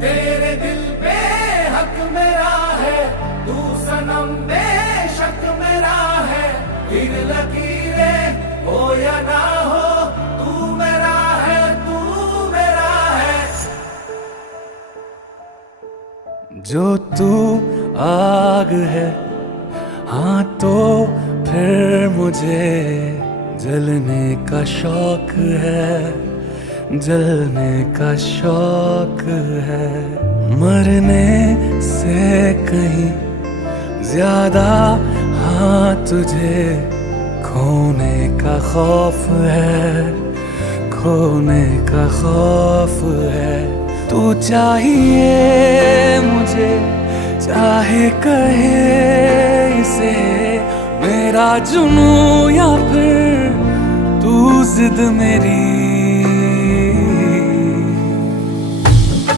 तेरे दिल पे हक मेरा है, तू सनम बेशक मेरा है। फिर लकीरें हो या ना हो, तू मेरा है, तू मेरा है। जो तू आग है, हाँ तो फिर मुझे जलने का शौक है, जलने का शौक है। मरने से कहीं ज्यादा हाँ तुझे खोने का खौफ है, खोने का खौफ है। तू चाहिए मुझे, चाहे कहे इसे मेरा जुनून या फिर तू जिद मेरी